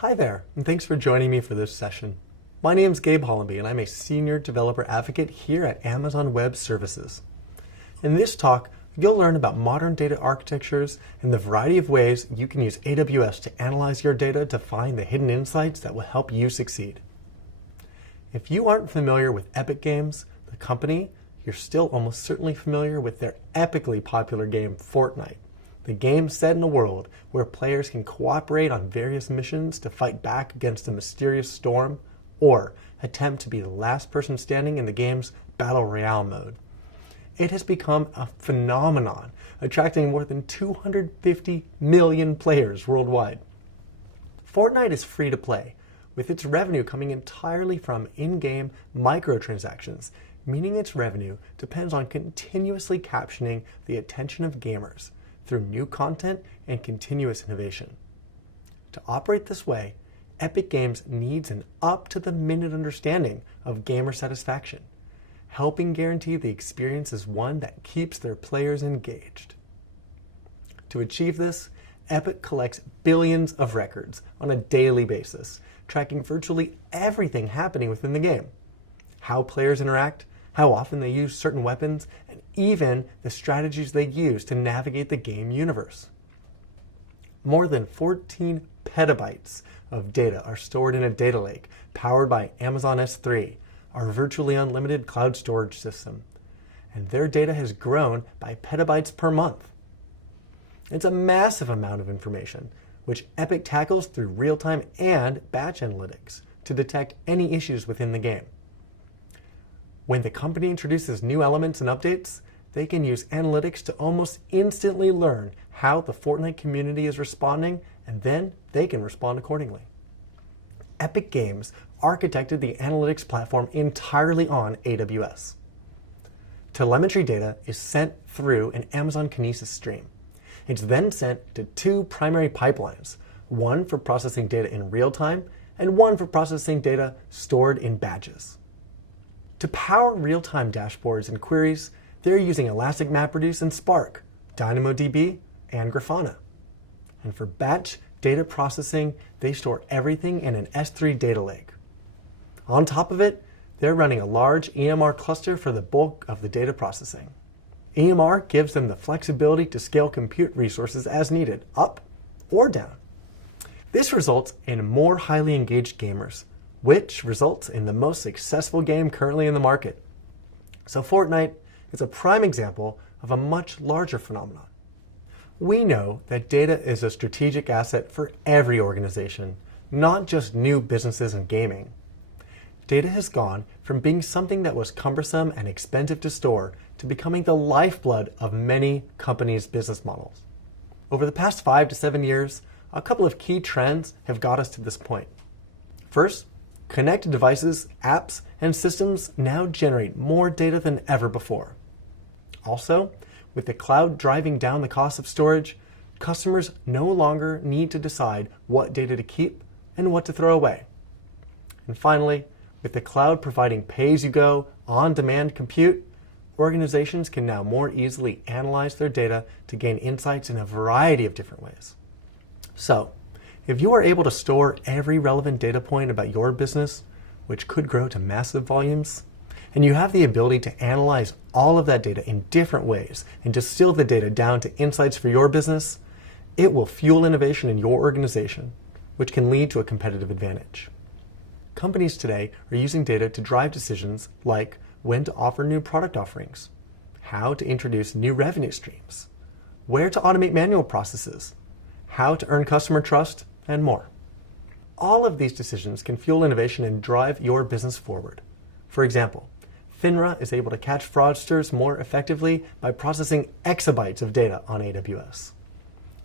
Hi there, and thanks for joining me for this session. My name is Gabe Hollenby, and I'm a Senior Developer Advocate here at Amazon Web Services. In this talk, you'll learn about modern data architectures and the variety of ways you can use AWS to analyze your data to find the hidden insights that will help you succeed. If you aren't familiar with Epic Games, the company, you're still almost certainly familiar with their epically popular game, Fortnite. The game set in a world where players can cooperate on various missions to fight back against a mysterious storm or attempt to be the last person standing in the game's Battle Royale mode. It has become a phenomenon, attracting more than 250 million players worldwide. Fortnite is free to play, with its revenue coming entirely from in-game microtransactions, meaning its revenue depends on continuously capturing the attention of gamers through new content and continuous innovation. To operate this way, Epic Games needs an up-to-the-minute understanding of gamer satisfaction, helping guarantee the experience is one that keeps their players engaged. To achieve this, Epic collects billions of records on a daily basis, tracking virtually everything happening within the game. How players interact, how often they use certain weapons, and even the strategies they use to navigate the game universe. More than 14 petabytes of data are stored in a data lake powered by Amazon S3, our virtually unlimited cloud storage system, and their data has grown by petabytes per month. It's a massive amount of information, which Epic tackles through real-time and batch analytics to detect any issues within the game. When the company introduces new elements and updates, they can use analytics to almost instantly learn how the Fortnite community is responding, and then they can respond accordingly. Epic Games architected the analytics platform entirely on AWS. Telemetry data is sent through an Amazon Kinesis stream. It's then sent to two primary pipelines, one for processing data in real time and one for processing data stored in batches. To power real-time dashboards and queries, they're using Elastic MapReduce and Spark, DynamoDB, and Grafana. And for batch data processing, they store everything in an S3 data lake. On top of it, they're running a large EMR cluster for the bulk of the data processing. EMR gives them the flexibility to scale compute resources as needed, up or down. This results in more highly engaged gamers, which results in the most successful game currently in the market. So Fortnite is a prime example of a much larger phenomenon. We know that data is a strategic asset for every organization, not just new businesses and gaming. Data has gone from being something that was cumbersome and expensive to store to becoming the lifeblood of many companies' business models. Over the past 5 to 7 years, a couple of key trends have got us to this point. First, connected devices, apps, and systems now generate more data than ever before. Also, with the cloud driving down the cost of storage, customers no longer need to decide what data to keep and what to throw away. And finally, with the cloud providing pay-as-you-go, on-demand compute, organizations can now more easily analyze their data to gain insights in a variety of different ways. So, if you are able to store every relevant data point about your business, which could grow to massive volumes, and you have the ability to analyze all of that data in different ways and distill the data down to insights for your business, it will fuel innovation in your organization, which can lead to a competitive advantage. Companies today are using data to drive decisions like when to offer new product offerings, how to introduce new revenue streams, where to automate manual processes, how to earn customer trust, and more. All of these decisions can fuel innovation and drive your business forward. For example, FINRA is able to catch fraudsters more effectively by processing exabytes of data on AWS.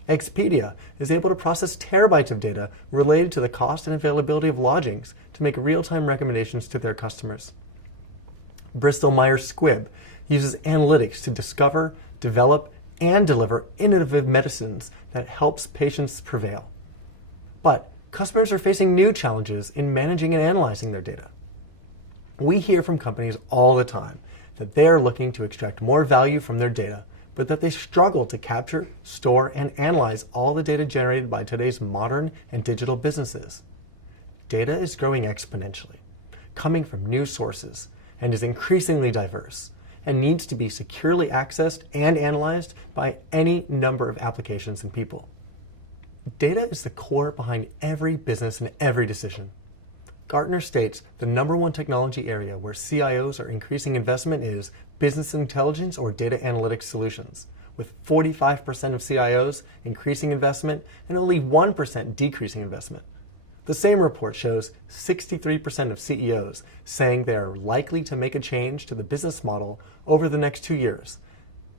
Expedia is able to process terabytes of data related to the cost and availability of lodgings to make real-time recommendations to their customers. Bristol Myers Squibb uses analytics to discover, develop, and deliver innovative medicines that helps patients prevail. But customers are facing new challenges in managing and analyzing their data. We hear from companies all the time that they are looking to extract more value from their data but that they struggle to capture, store, and analyze all the data generated by today's modern and digital businesses. Data is growing exponentially, coming from new sources, and is increasingly diverse, and needs to be securely accessed and analyzed by any number of applications and people. Data is the core behind every business and every decision. Gartner states the #1 technology area where CIOs are increasing investment is business intelligence or data analytics solutions, with 45% of CIOs increasing investment and only 1% decreasing investment. The same report shows 63% of CEOs saying they are likely to make a change to the business model over the next 2 years,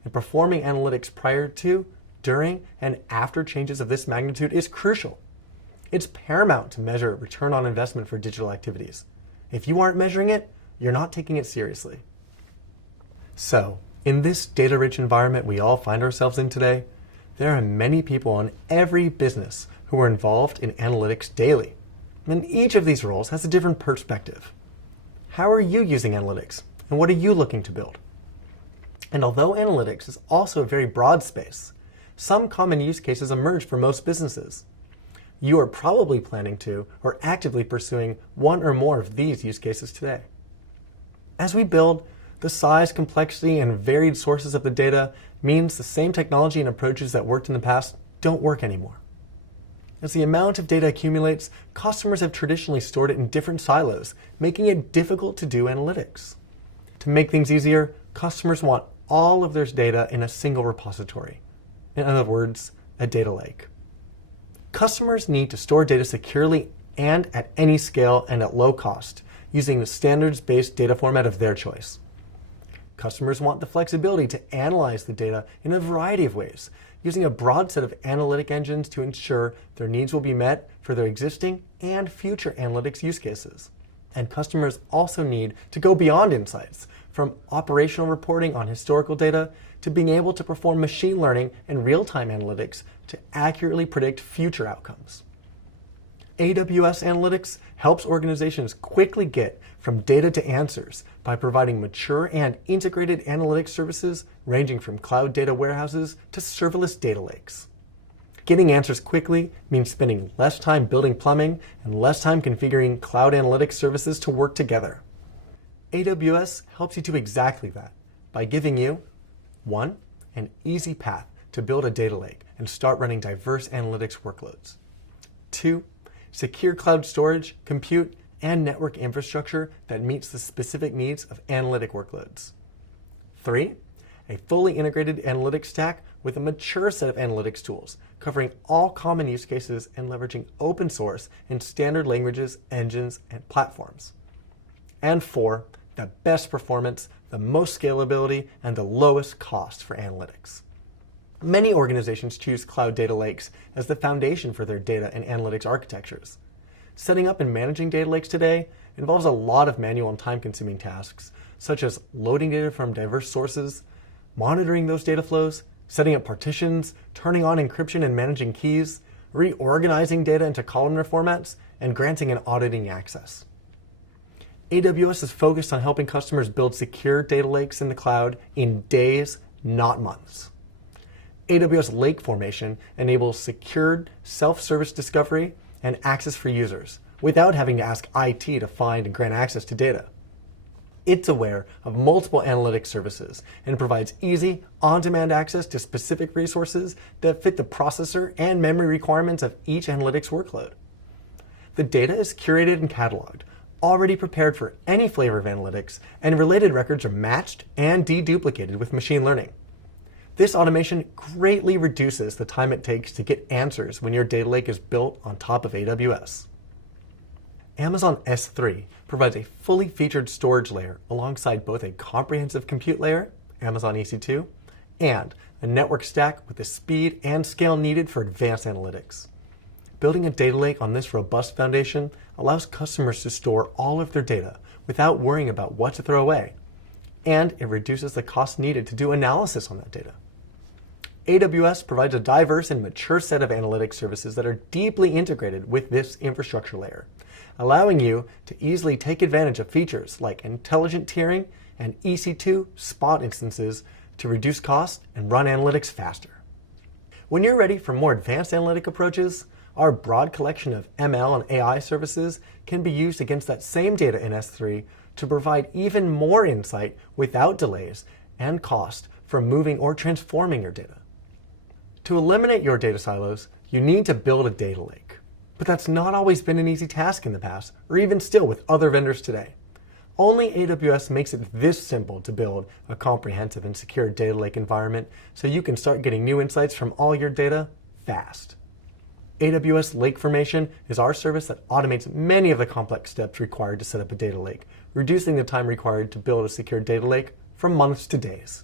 and performing analytics prior to, during, and after changes of this magnitude is crucial. It's paramount to measure return on investment for digital activities. If you aren't measuring it, you're not taking it seriously. So, in this data-rich environment we all find ourselves in today, there are many people in every business who are involved in analytics daily. And each of these roles has a different perspective. How are you using analytics? And what are you looking to build? And although analytics is also a very broad space, some common use cases emerge for most businesses. You are probably planning to or actively pursuing one or more of these use cases today. As we build, the size, complexity, and varied sources of the data means the same technology and approaches that worked in the past don't work anymore. As the amount of data accumulates, customers have traditionally stored it in different silos, making it difficult to do analytics. To make things easier, customers want all of their data in a single repository. In other words, a data lake. Customers need to store data securely and at any scale and at low cost, using the standards-based data format of their choice. Customers want the flexibility to analyze the data in a variety of ways, using a broad set of analytic engines to ensure their needs will be met for their existing and future analytics use cases. And customers also need to go beyond insights, from operational reporting on historical data to being able to perform machine learning and real-time analytics to accurately predict future outcomes. AWS Analytics helps organizations quickly get from data to answers by providing mature and integrated analytics services ranging from cloud data warehouses to serverless data lakes. Getting answers quickly means spending less time building plumbing and less time configuring cloud analytics services to work together. AWS helps you do exactly that by giving you 1. An easy path to build a data lake and start running diverse analytics workloads. 2. Secure cloud storage, compute, and network infrastructure that meets the specific needs of analytic workloads. 3. A fully integrated analytics stack with a mature set of analytics tools, covering all common use cases and leveraging open source and standard languages, engines, and platforms. And 4. The best performance, the most scalability, and the lowest cost for analytics. Many organizations choose cloud data lakes as the foundation for their data and analytics architectures. Setting up and managing data lakes today involves a lot of manual and time-consuming tasks, such as loading data from diverse sources, monitoring those data flows, setting up partitions, turning on encryption and managing keys, reorganizing data into columnar formats, and granting and auditing access. AWS is focused on helping customers build secure data lakes in the cloud in days, not months. AWS Lake Formation enables secured self-service discovery and access for users without having to ask IT to find and grant access to data. It's aware of multiple analytics services and provides easy, on-demand access to specific resources that fit the processor and memory requirements of each analytics workload. The data is curated and cataloged, already prepared for any flavor of analytics, and related records are matched and deduplicated with machine learning. This automation greatly reduces the time it takes to get answers when your data lake is built on top of AWS. Amazon S3 provides a fully featured storage layer alongside both a comprehensive compute layer, Amazon EC2, and a network stack with the speed and scale needed for advanced analytics. Building a data lake on this robust foundation allows customers to store all of their data without worrying about what to throw away, and it reduces the cost needed to do analysis on that data. AWS provides a diverse and mature set of analytics services that are deeply integrated with this infrastructure layer, allowing you to easily take advantage of features like intelligent tiering and EC2 spot instances to reduce costs and run analytics faster. When you're ready for more advanced analytic approaches, our broad collection of ML and AI services can be used against that same data in S3 to provide even more insight without delays and cost for moving or transforming your data. To eliminate your data silos, you need to build a data lake. But that's not always been an easy task in the past, or even still with other vendors today. Only AWS makes it this simple to build a comprehensive and secure data lake environment so you can start getting new insights from all your data fast. AWS Lake Formation is our service that automates many of the complex steps required to set up a data lake, reducing the time required to build a secure data lake from months to days.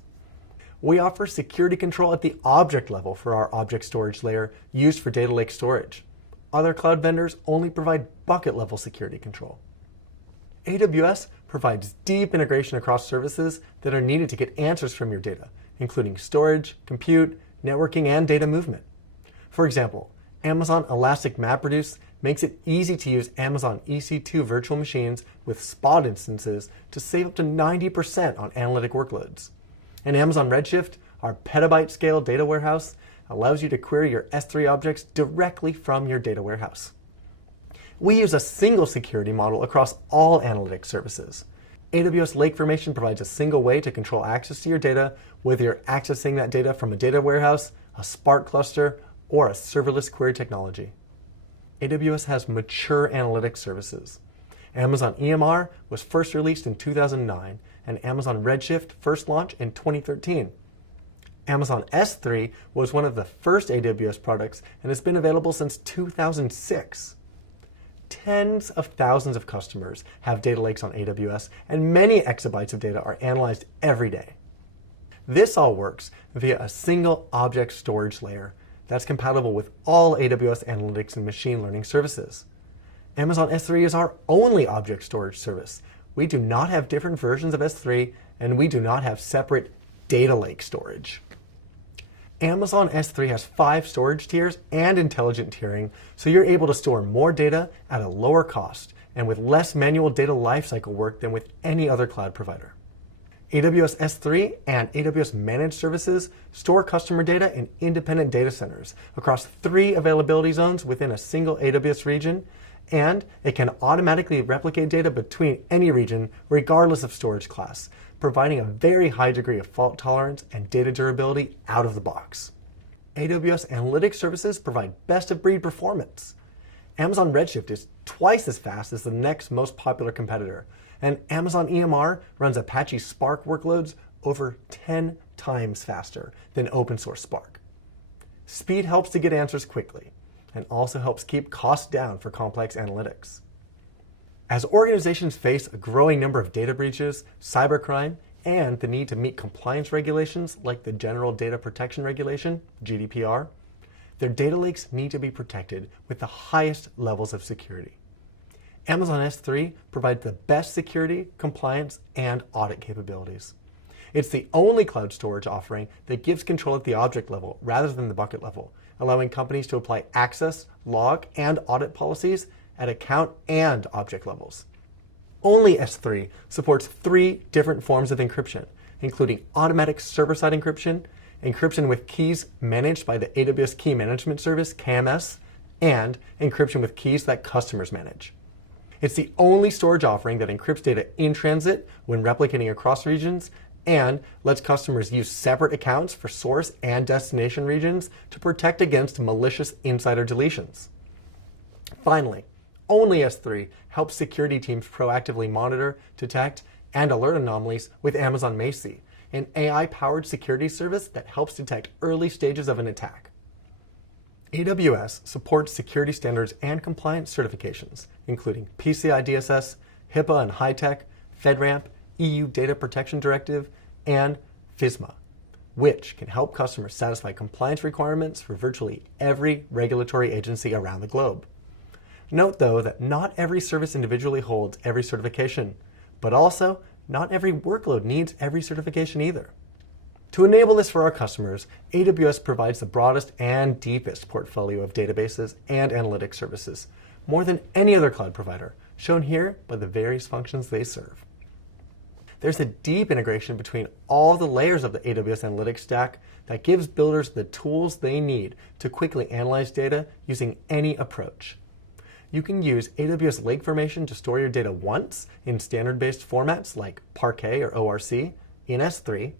We offer security control at the object level for our object storage layer used for data lake storage. Other cloud vendors only provide bucket level security control. AWS provides deep integration across services that are needed to get answers from your data, including storage, compute, networking, and data movement. For example, Amazon Elastic MapReduce makes it easy to use Amazon EC2 virtual machines with spot instances to save up to 90% on analytic workloads. And Amazon Redshift, our petabyte scale data warehouse, allows you to query your S3 objects directly from your data warehouse. We use a single security model across all analytics services. AWS Lake Formation provides a single way to control access to your data, whether you're accessing that data from a data warehouse, a Spark cluster, or a serverless query technology. AWS has mature analytics services. Amazon EMR was first released in 2009, and Amazon Redshift first launched in 2013. Amazon S3 was one of the first AWS products and has been available since 2006. Tens of thousands of customers have data lakes on AWS, and many exabytes of data are analyzed every day. This all works via a single object storage layer that's compatible with all AWS analytics and machine learning services. Amazon S3 is our only object storage service. We do not have different versions of S3, and we do not have separate data lake storage. Amazon S3 has 5 storage tiers and intelligent tiering, so you're able to store more data at a lower cost and with less manual data lifecycle work than with any other cloud provider. AWS S3 and AWS Managed Services store customer data in independent data centers across 3 availability zones within a single AWS region, and it can automatically replicate data between any region regardless of storage class, providing a very high degree of fault tolerance and data durability out of the box. AWS Analytics Services provide best-of-breed performance. Amazon Redshift is twice as fast as the next most popular competitor, and Amazon EMR runs Apache Spark workloads over 10 times faster than open source Spark. Speed helps to get answers quickly and also helps keep costs down for complex analytics. As organizations face a growing number of data breaches, cybercrime, and the need to meet compliance regulations like the General Data Protection Regulation, GDPR, their data lakes need to be protected with the highest levels of security. Amazon S3 provides the best security, compliance, and audit capabilities. It's the only cloud storage offering that gives control at the object level rather than the bucket level, allowing companies to apply access, log, and audit policies at account and object levels. Only S3 supports 3 different forms of encryption, including automatic server-side encryption, encryption with keys managed by the AWS Key Management Service, KMS, and encryption with keys that customers manage. It's the only storage offering that encrypts data in transit when replicating across regions and lets customers use separate accounts for source and destination regions to protect against malicious insider deletions. Finally, only S3 helps security teams proactively monitor, detect, and alert anomalies with Amazon Macie, an AI-powered security service that helps detect early stages of an attack. AWS supports security standards and compliance certifications, including PCI DSS, HIPAA and HITECH, FedRAMP, EU Data Protection Directive, and FISMA, which can help customers satisfy compliance requirements for virtually every regulatory agency around the globe. Note, though, that not every service individually holds every certification, but also not every workload needs every certification either. To enable this for our customers, AWS provides the broadest and deepest portfolio of databases and analytics services, more than any other cloud provider, shown here by the various functions they serve. There's a deep integration between all the layers of the AWS Analytics stack that gives builders the tools they need to quickly analyze data using any approach. You can use AWS Lake Formation to store your data once in standard-based formats like Parquet or ORC in S3,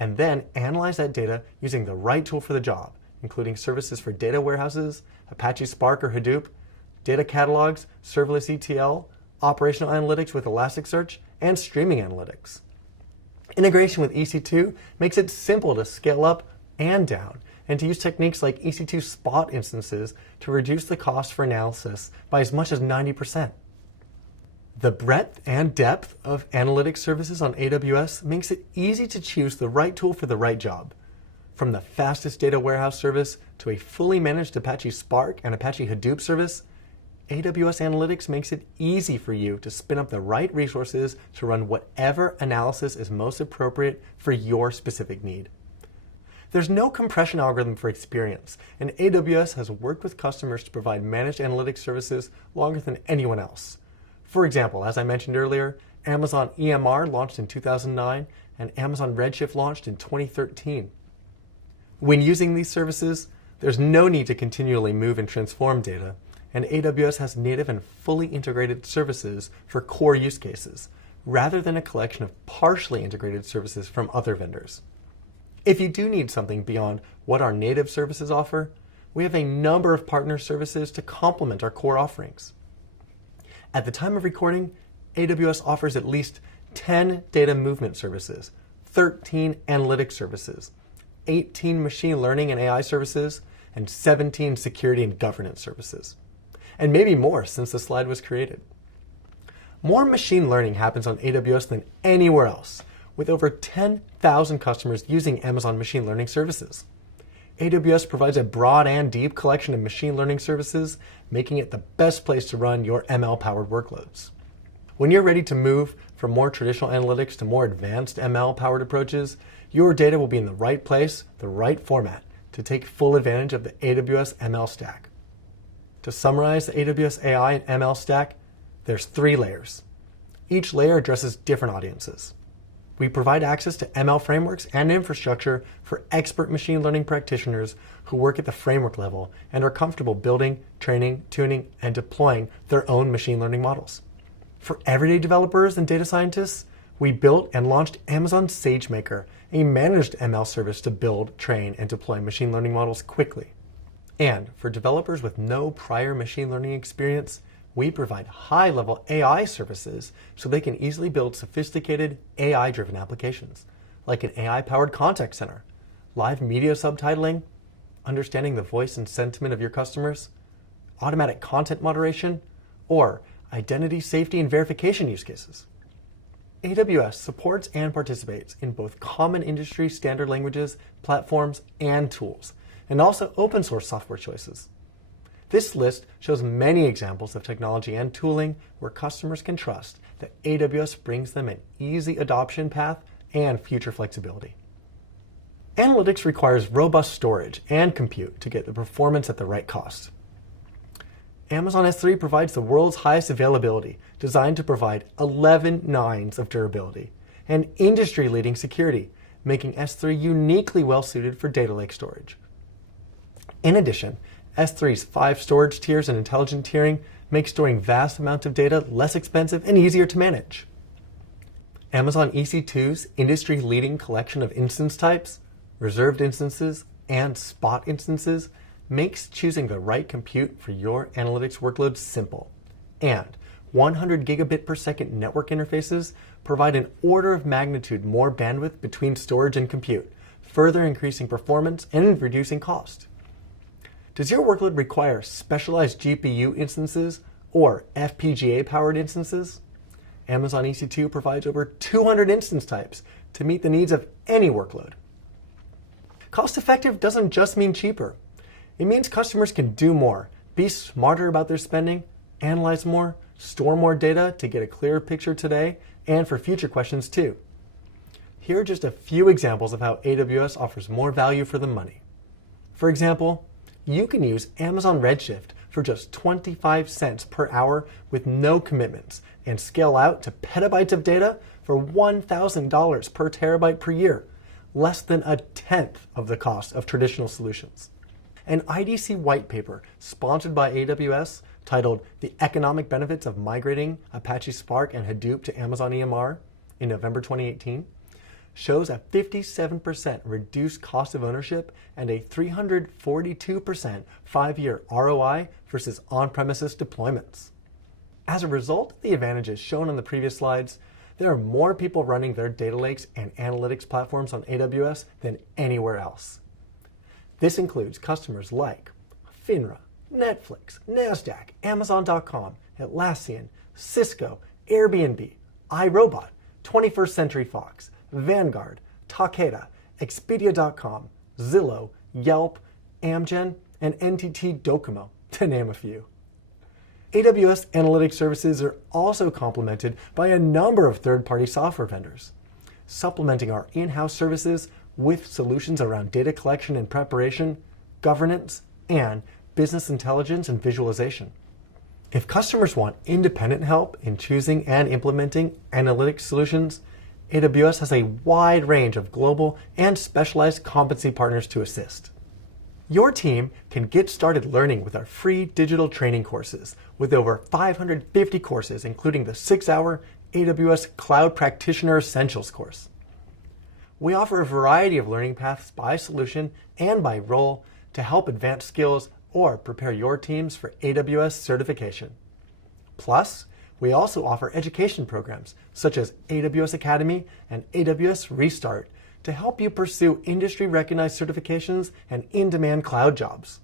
and then analyze that data using the right tool for the job, including services for data warehouses, Apache Spark or Hadoop, data catalogs, serverless ETL, operational analytics with Elasticsearch, and streaming analytics. Integration with EC2 makes it simple to scale up and down, and to use techniques like EC2 spot instances to reduce the cost for analysis by as much as 90%. The breadth and depth of analytics services on AWS makes it easy to choose the right tool for the right job. From the fastest data warehouse service to a fully managed Apache Spark and Apache Hadoop service, AWS Analytics makes it easy for you to spin up the right resources to run whatever analysis is most appropriate for your specific need. There's no compression algorithm for experience, and AWS has worked with customers to provide managed analytics services longer than anyone else. For example, as I mentioned earlier, Amazon EMR launched in 2009 and Amazon Redshift launched in 2013. When using these services, there's no need to continually move and transform data, and AWS has native and fully integrated services for core use cases, rather than a collection of partially integrated services from other vendors. If you do need something beyond what our native services offer, we have a number of partner services to complement our core offerings. At the time of recording, AWS offers at least 10 data movement services, 13 analytics services, 18 machine learning and AI services, and 17 security and governance services. And maybe more since the slide was created. More machine learning happens on AWS than anywhere else, with over 10,000 customers using Amazon machine learning services. AWS provides a broad and deep collection of machine learning services, making it the best place to run your ML-powered workloads. When you're ready to move from more traditional analytics to more advanced ML-powered approaches, your data will be in the right place, the right format, to take full advantage of the AWS ML stack. To summarize the AWS AI and ML stack, there's 3 layers. Each layer addresses different audiences. We provide access to ML frameworks and infrastructure for expert machine learning practitioners who work at the framework level and are comfortable building, training, tuning, and deploying their own machine learning models. For everyday developers and data scientists, we built and launched Amazon SageMaker, a managed ML service to build, train, and deploy machine learning models quickly. And for developers with no prior machine learning experience, we provide high-level AI services so they can easily build sophisticated AI-driven applications, like an AI-powered contact center, live media subtitling, understanding the voice and sentiment of your customers, automatic content moderation, or identity safety and verification use cases. AWS supports and participates in both common industry standard languages, platforms, and tools, and also open source software choices. This list shows many examples of technology and tooling where customers can trust that AWS brings them an easy adoption path and future flexibility. Analytics requires robust storage and compute to get the performance at the right cost. Amazon S3 provides the world's highest availability, designed to provide 11 nines of durability, and industry-leading security, making S3 uniquely well-suited for data lake storage. In addition, S3's 5 storage tiers and intelligent tiering make storing vast amounts of data less expensive and easier to manage. Amazon EC2's industry-leading collection of instance types, reserved instances, and spot instances makes choosing the right compute for your analytics workloads simple. And 100 gigabit per second network interfaces provide an order of magnitude more bandwidth between storage and compute, further increasing performance and reducing cost. Does your workload require specialized GPU instances or FPGA-powered instances? Amazon EC2 provides over 200 instance types to meet the needs of any workload. Cost-effective doesn't just mean cheaper. It means customers can do more, be smarter about their spending, analyze more, store more data to get a clearer picture today and for future questions too. Here are just a few examples of how AWS offers more value for the money. For example, you can use Amazon Redshift for just 25 cents per hour with no commitments and scale out to petabytes of data for $1,000 per terabyte per year, less than a tenth of the cost of traditional solutions. An IDC white paper sponsored by AWS titled The Economic Benefits of Migrating Apache Spark and Hadoop to Amazon EMR in November 2018 shows a 57% reduced cost of ownership and a 342% 5-year ROI versus on-premises deployments. As a result of the advantages shown on the previous slides, there are more people running their data lakes and analytics platforms on AWS than anywhere else. This includes customers like FINRA, Netflix, NASDAQ, Amazon.com, Atlassian, Cisco, Airbnb, iRobot, 21st Century Fox, Vanguard, Takeda, Expedia.com, Zillow, Yelp, Amgen, and NTT Docomo, to name a few. AWS analytics services are also complemented by a number of third-party software vendors, supplementing our in-house services with solutions around data collection and preparation, governance, and business intelligence and visualization. If customers want independent help in choosing and implementing analytics solutions, AWS has a wide range of global and specialized competency partners to assist. Your team can get started learning with our free digital training courses with over 550 courses, including the 6-hour AWS Cloud Practitioner Essentials course. We offer a variety of learning paths by solution and by role to help advance skills or prepare your teams for AWS certification. Plus, we also offer education programs such as AWS Academy and AWS Restart to help you pursue industry-recognized certifications and in-demand cloud jobs.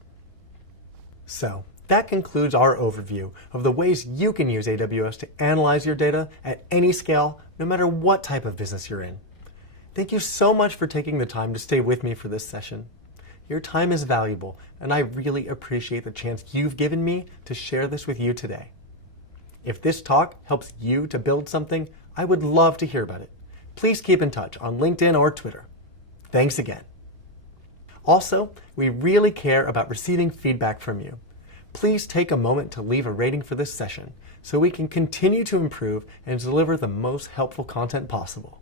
So, that concludes our overview of the ways you can use AWS to analyze your data at any scale, no matter what type of business you're in. Thank you so much for taking the time to stay with me for this session. Your time is valuable, and I really appreciate the chance you've given me to share this with you today. If this talk helps you to build something, I would love to hear about it. Please keep in touch on LinkedIn or Twitter. Thanks again. Also, we really care about receiving feedback from you. Please take a moment to leave a rating for this session so we can continue to improve and deliver the most helpful content possible.